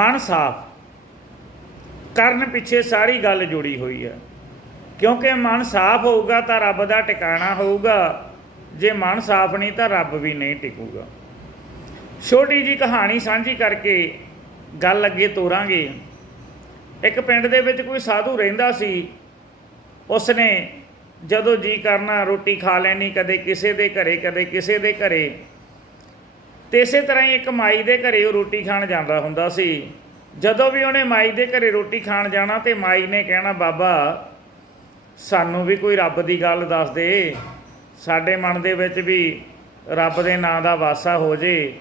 ਮਨ ਸਾਫ਼ ਕਰਨ ਪਿੱਛੇ ਸਾਰੀ ਗੱਲ ਜੁੜੀ ਹੋਈ ਹੈ। ਕਿਉਂਕਿ ਮਨ ਸਾਫ਼ ਹੋਊਗਾ ਤਾਂ ਰੱਬ ਦਾ ਟਿਕਾਣਾ ਹੋਊਗਾ। ਜੇ ਮਨ ਸਾਫ਼ ਨਹੀਂ ਤਾਂ ਰੱਬ ਵੀ ਨਹੀਂ ਟਿਕੂਗਾ। ਛੋਟੀ ਜੀ ਕਹਾਣੀ ਸਾਂਝੀ ਕਰਕੇ ਗੱਲ ਅੱਗੇ ਤੋਰਾਂਗੇ। ਇੱਕ ਪਿੰਡ ਦੇ ਵਿੱਚ ਕੋਈ ਸਾਧੂ ਰਹਿੰਦਾ ਸੀ। ਉਸਨੇ ਜਦੋਂ ਜੀ ਕਰਨਾ ਰੋਟੀ ਖਾ ਲੈਣੀ, ਕਦੇ ਕਿਸੇ ਦੇ ਘਰੇ, ਕਦੇ ਕਿਸੇ ਦੇ ਘਰੇ। ਤੇ ਇਸੇ ਤਰ੍ਹਾਂ ਹੀ ਇੱਕ ਮਾਈ ਦੇ ਘਰੇ ਉਹ ਰੋਟੀ ਖਾਣ ਜਾਂਦਾ ਹੁੰਦਾ ਸੀ। ਜਦੋਂ ਵੀ ਉਹਨੇ ਮਾਈ ਦੇ ਘਰੇ ਰੋਟੀ ਖਾਣ ਜਾਣਾ ਤੇ ਮਾਈ ਨੇ ਕਹਿਣਾ, ਬਾਬਾ, ਸਾਨੂੰ ਵੀ ਕੋਈ ਰੱਬ ਦੀ ਗੱਲ ਦੱਸ ਦੇ। ਸਾਡੇ ਮਨ ਦੇ ਵਿੱਚ ਵੀ ਰੱਬ ਦੇ ਨਾਂ ਦਾ ਵਾਸਾ ਹੋ ਜੇ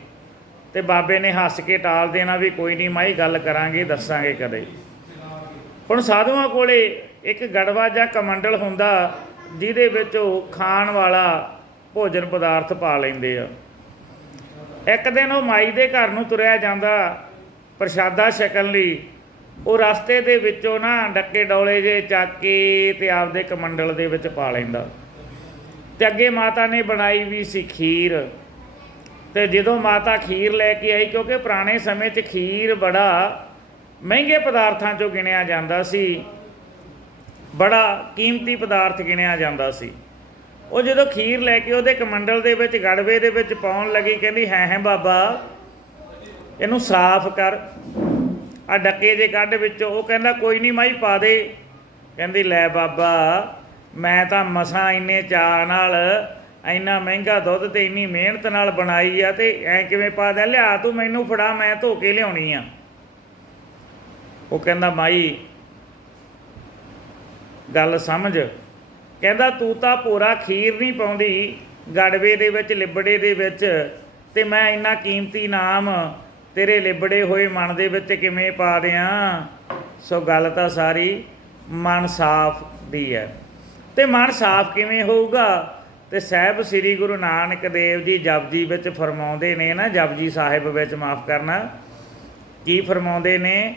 ਤੇ ਬਾਬੇ ਨੇ ਹੱਸ ਕੇ ਟਾਲ ਦੇਣਾ ਵੀ ਕੋਈ ਨਹੀਂ, ਮਾਈ ਗੱਲ ਕਰਾਂਗੇ, ਦੱਸਾਂਗੇ ਕਦੇ। ਹੁਣ ਸਾਧੂਆਂ ਕੋਲੇ ਇੱਕ ਗੜਵਾ ਜਾਂ ਕਮੰਡਲ ਹੁੰਦਾ, ਜਿਹਦੇ ਵਿੱਚ ਉਹ ਖਾਣ ਵਾਲਾ ਭੋਜਨ ਪਦਾਰਥ ਪਾ ਲੈਂਦੇ ਆ। ਇੱਕ ਦਿਨ ਉਹ ਮਾਈ ਦੇ ਘਰ ਨੂੰ ਤੁਰਿਆ ਜਾਂਦਾ ਪ੍ਰਸ਼ਾਦਾ ਛਕਣ ਲਈ। ਉਹ ਰਸਤੇ ਦੇ ਵਿੱਚੋਂ ਨਾ ਡੱਕੇ ਡੌਲੇ ਜੇ ਚੱਕ ਕੇ ਤੇ ਆਪਦੇ ਕਮੰਡਲ ਦੇ ਵਿੱਚ ਪਾ ਲੈਂਦਾ। ਤੇ ਅੱਗੇ ਮਾਤਾ ਨੇ ਬਣਾਈ ਵੀ ਸੀ ਖੀਰ। ਤੇ ਜਦੋਂ ਮਾਤਾ ਖੀਰ ਲੈ ਕੇ ਆਈ, ਕਿਉਂਕਿ ਪੁਰਾਣੇ ਸਮੇਂ 'ਚ ਖੀਰ ਬੜਾ ਮਹਿੰਗੇ ਪਦਾਰਥਾਂ 'ਚੋਂ ਗਿਣਿਆ ਜਾਂਦਾ ਸੀ। ਬੜਾ ਕੀਮਤੀ ਪਦਾਰਥ ਗਿਣਿਆ ਜਾਂਦਾ ਸੀ। ਉਹ ਜਦੋਂ ਖੀਰ ਲੈ ਕੇ ਉਹਦੇ ਕਮੰਡਲ ਦੇ ਵਿੱਚ ਗੜਵੇ ਦੇ ਵਿੱਚ ਪਾਉਣ ਲੱਗੀ, ਕਹਿੰਦੀ, ਹੈ ਹੈ ਬਾਬਾ, ਇਹਨੂੰ ਸਾਫ਼ ਕਰ। ਆ ਡੱਕੇ ਜੇ ਕੱਢ ਵਿੱਚੋਂ, ਉਹ ਕਹਿੰਦਾ, ਕੋਈ ਨਹੀਂ ਮਾਈ, ਪਾ ਦੇ। ਕਹਿੰਦੀ, ਲੈ ਬਾਬਾ, ਮੈਂ ਤਾਂ ਮਸਾਂ ਇੰਨੇ ਚਾਅ ਨਾਲ ਇੰਨਾ ਮਹਿੰਗਾ ਦੁੱਧ ਤੇ ਇੰਨੀ ਮਿਹਨਤ ਨਾਲ ਬਣਾਈ ਆ ਤੇ ਐ ਕਿਵੇਂ ਪਾ ਦੇ ਲਿਆ ਤੂੰ ਮੈਨੂੰ, ਫੜਾ, ਮੈਂ ਧੋ ਕੇ ਲਿਆਉਣੀ ਆ। ਉਹ ਕਹਿੰਦਾ, ਮਾਈ, ਗੱਲ ਸਮਝ। ਕਹਿੰਦਾ, ਤੂੰ ਤਾਂ ਪੂਰਾ ਖੀਰ ਨਹੀਂ ਪਾਉਂਦੀ, ਗੜਵੇ ਦੇ ਵਿੱਚ, ਲਿਬੜੇ ਦੇ ਵਿੱਚ ਤੇ ਮੈਂ ਇੰਨਾ ਕੀਮਤੀ ਨਾਮ ਤੇਰੇ ਲਿਬੜੇ ਹੋਏ ਮਨ ਦੇ ਵਿੱਚ ਕਿਵੇਂ ਪਾ ਦਿਆਂ? ਸੋ ਗੱਲ ਤਾਂ ਸਾਰੀ ਮਨ ਸਾਫ਼ ਦੀ ਹੈ। ਤੇ ਮਨ ਸਾਫ਼ ਕਿਵੇਂ ਹੋਊਗਾ? ਤੇ ਸਾਹਿਬ ਸ੍ਰੀ ਗੁਰੂ ਨਾਨਕ ਦੇਵ ਜੀ ਜਪਜੀ ਵਿੱਚ ਫਰਮਾਉਂਦੇ ਨੇ ਨਾ, ਜਪਜੀ ਸਾਹਿਬ ਵਿੱਚ ਮਾਫ ਕਰਨਾ, ਕੀ ਫਰਮਾਉਂਦੇ ਨੇ?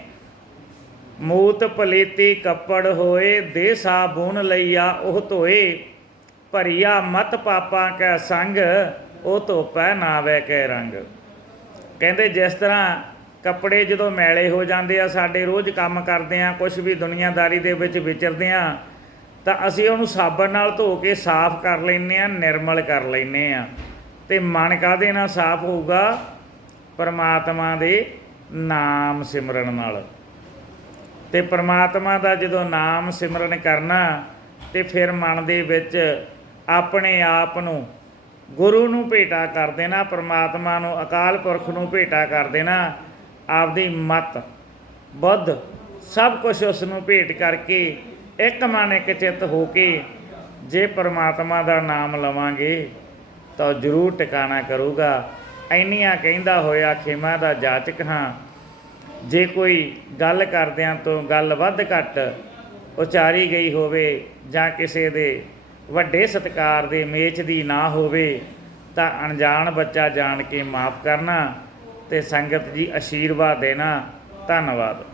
ਮੂਤ ਪਲੇਤੀ ਕੱਪੜ ਹੋਏ, ਦੇ ਸਾਬੂਨ ਲਈਆ ਉਹ ਧੋਏ। ਭਰੀਆ ਮਤ ਪਾਪਾਂ ਕੈ ਸੰਗ, ਉਹ ਧੋਪੈ ਨਾਵੇ ਕੈ ਰੰਗ। ਕਹਿੰਦੇ, ਜਿਸ ਤਰ੍ਹਾਂ ਕੱਪੜੇ ਜਦੋਂ ਮੈਲੇ ਹੋ ਜਾਂਦੇ ਆ, ਸਾਡੇ ਰੋਜ਼ ਕੰਮ ਕਰਦੇ ਆ ਕੁਝ ਵੀ ਦੁਨੀਆਦਾਰੀ ਦੇ ਵਿੱਚ ਵਿਚਰਦੇ ਆ, ਤਾਂ ਅਸੀਂ ਉਹਨੂੰ ਸਾਬਣ ਨਾਲ ਧੋ ਕੇ ਸਾਫ਼ ਕਰ ਲੈਨੇ ਆ, ਨਿਰਮਲ ਕਰ ਲੈਨੇ ਆ। ਤੇ ਮਨ ਕਾਦੇ ਨਾਲ ਸਾਫ਼ ਹੋਊਗਾ? ਪਰਮਾਤਮਾ ਦੇ ਨਾਮ ਸਿਮਰਨ ਨਾਲ। ਤੇ ਪ੍ਰਮਾਤਮਾ ਦਾ ਜਦੋਂ ਨਾਮ ਸਿਮਰਨ ਕਰਨਾ ਤੇ ਫਿਰ ਮਨ ਦੇ ਵਿੱਚ ਆਪਣੇ ਆਪ ਨੂੰ ਗੁਰੂ ਨੂੰ ਭੇਟਾ ਕਰ ਦੇਣਾ, ਪ੍ਰਮਾਤਮਾ ਨੂੰ, ਅਕਾਲ ਪੁਰਖ ਨੂੰ ਭੇਟਾ ਕਰ ਦੇਣਾ, ਆਪਦੀ ਮਤ, ਬੁੱਧ, ਸਭ ਕੁਝ ਉਸ ਨੂੰ ਭੇਟ ਕਰਕੇ ਇੱਕ ਮਨ ਇੱਕ ਚਿੱਤ ਹੋ ਕੇ ਜੇ ਪਰਮਾਤਮਾ ਦਾ ਨਾਮ ਲਵਾਂਗੇ ਤਾਂ ਜ਼ਰੂਰ ਟਿਕਾਣਾ ਕਰੂਗਾ। ਐਨੀਆਂ ਕਹਿੰਦਾ ਹੋਇਆ ਖੇਮਾ ਦਾ ਜਾਚਕ ਹਾਂ। ਜੇ ਕੋਈ ਗੱਲ ਕਰਦਿਆਂ ਤੋਂ ਗੱਲ ਵੱਧ ਘੱਟ ਉਚਾਰੀ ਗਈ ਹੋਵੇ ਜਾਂ ਕਿਸੇ ਦੇ ਵੱਡੇ ਸਤਕਾਰ ਦੇ ਮੇਚ ਦੀ ਨਾ ਹੋਵੇ, ਤਾਂ ਅਣਜਾਣ ਬੱਚਾ ਜਾਣ ਕੇ ਮਾਫ ਕਰਨਾ ਤੇ ਸੰਗਤ ਜੀ ਆਸ਼ੀਰਵਾਦ ਦੇਣਾ। ਧੰਨਵਾਦ।